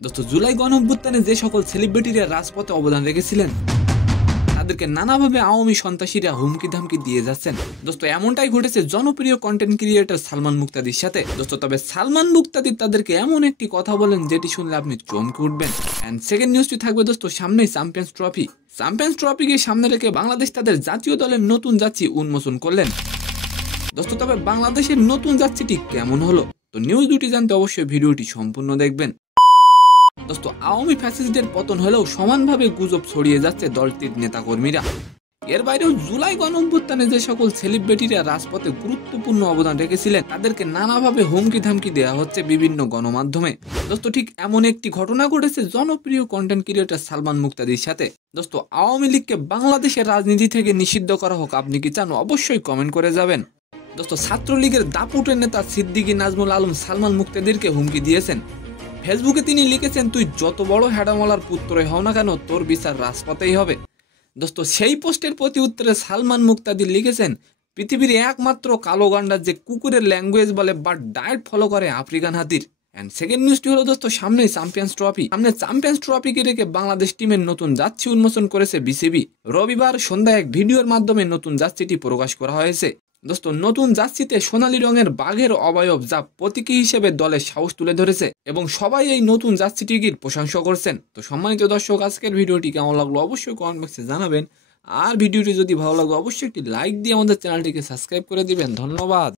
দোস্ত জুলাই গণঅভ্যুত্থানে যে সকল সেলিব্রিটিরা রাজপথে অবদান রেখেছিলেন তাদেরকে নানাভাবে আওয়ামী সন্ত্রাসীরা হুমকি ধামকি দিয়ে যাচ্ছেন। দোস্ত এমনটাই ঘটেছে জনপ্রিয় কন্টেন্ট ক্রিয়েটর সালমান মুক্তাদির সাথে। দোস্ত তবে সালমান মুক্তাদি তাদেরকে এমন একটি কথা বলেন যেটি শুনলে আপনি চমকে উঠবেন। এন্ড সেকেন্ড নিউজটি থাকবে দোস্ত সামনেই চ্যাম্পিয়ন্স ট্রফিকে সামনে রেখে বাংলাদেশ তাদের জাতীয় দলের নতুন যাত্রী উন্মোচন করলেন। দোস্ত তবে বাংলাদেশের নতুন যাত্রীটি কেমন হলো, তো নিউজ দুটি জানতে অবশ্যই ভিডিওটি সম্পূর্ণ দেখবেন। দোস্ত আওয়ামী ফ্যাসিস্টদের পতন হলেও সমানভাবে গুজব ছড়িয়ে যাচ্ছে দলটির নেতাকর্মীরা। এর বাইরেও জুলাই গণঅভ্যুত্থানে যে সকল সেলিব্রিটিরা রাজপথে গুরুত্বপূর্ণ অবদান রেখেছিলেন তাদেরকে নানাভাবে হুমকি ধামকি দেওয়া হচ্ছে বিভিন্ন গণমাধ্যমে। দোস্ত ঠিক এমন একটি ঘটনা ঘটেছে জনপ্রিয় কন্টেন্ট ক্রিয়েটর সালমান মুক্তাদির সাথে। দোস্ত আওয়ামী লীগকে বাংলাদেশের রাজনীতি থেকে নিষিদ্ধ করা হোক, আপনি কি চান? অবশ্যই কমেন্ট করে যাবেন। দোস্ত ছাত্রলীগের দাপুটের নেতা সিদ্দিকী নাজমুল আলম সালমান মুক্তাদিরকে হুমকি দিয়েছেন। ফেসবুকে তিনি লিখেছেন, তুই যত বড় হেডামলার পুত্রই হও না কেন, তোর বিচার রাজপথেই হবে। দোস্ত সেই পোস্টের প্রতি উত্তরে সালমান মুক্তাদি লিখেছেন, পৃথিবীর একমাত্র কালো গান্ডার যে কুকুরের ল্যাঙ্গুয়েজ বলে বাট ডায়েট ফলো করে আফ্রিকান হাতির। এন্ড সেকেন্ড নিউজটি হলো দোস্ত সামনে চ্যাম্পিয়ন্স ট্রফিকে রেখে বাংলাদেশ টিমের নতুন যাত্রী উন্মোচন করেছে বিসিবি। রবিবার সন্ধ্যায় এক ভিডিওর মাধ্যমে নতুন যাত্রীটি প্রকাশ করা হয়েছে। দোস্ত নতুন জার্সিতে সোনালী রঙের বাঘের অবয়ব যা প্রতীকী হিসেবে দলের সাহস তুলে ধরেছে এবং সবাই এই নতুন জার্সিটির প্রশংসা করছেন। তো সম্মানিত দর্শক, আজকের ভিডিওটি কেমন লাগলো অবশ্যই কমেন্ট বক্সে জানাবেন। আর ভিডিওটি যদি ভালো লাগে অবশ্যই একটি লাইক দিয়ে আমাদের চ্যানেলটিকে সাবস্ক্রাইব করে দিবেন। ধন্যবাদ।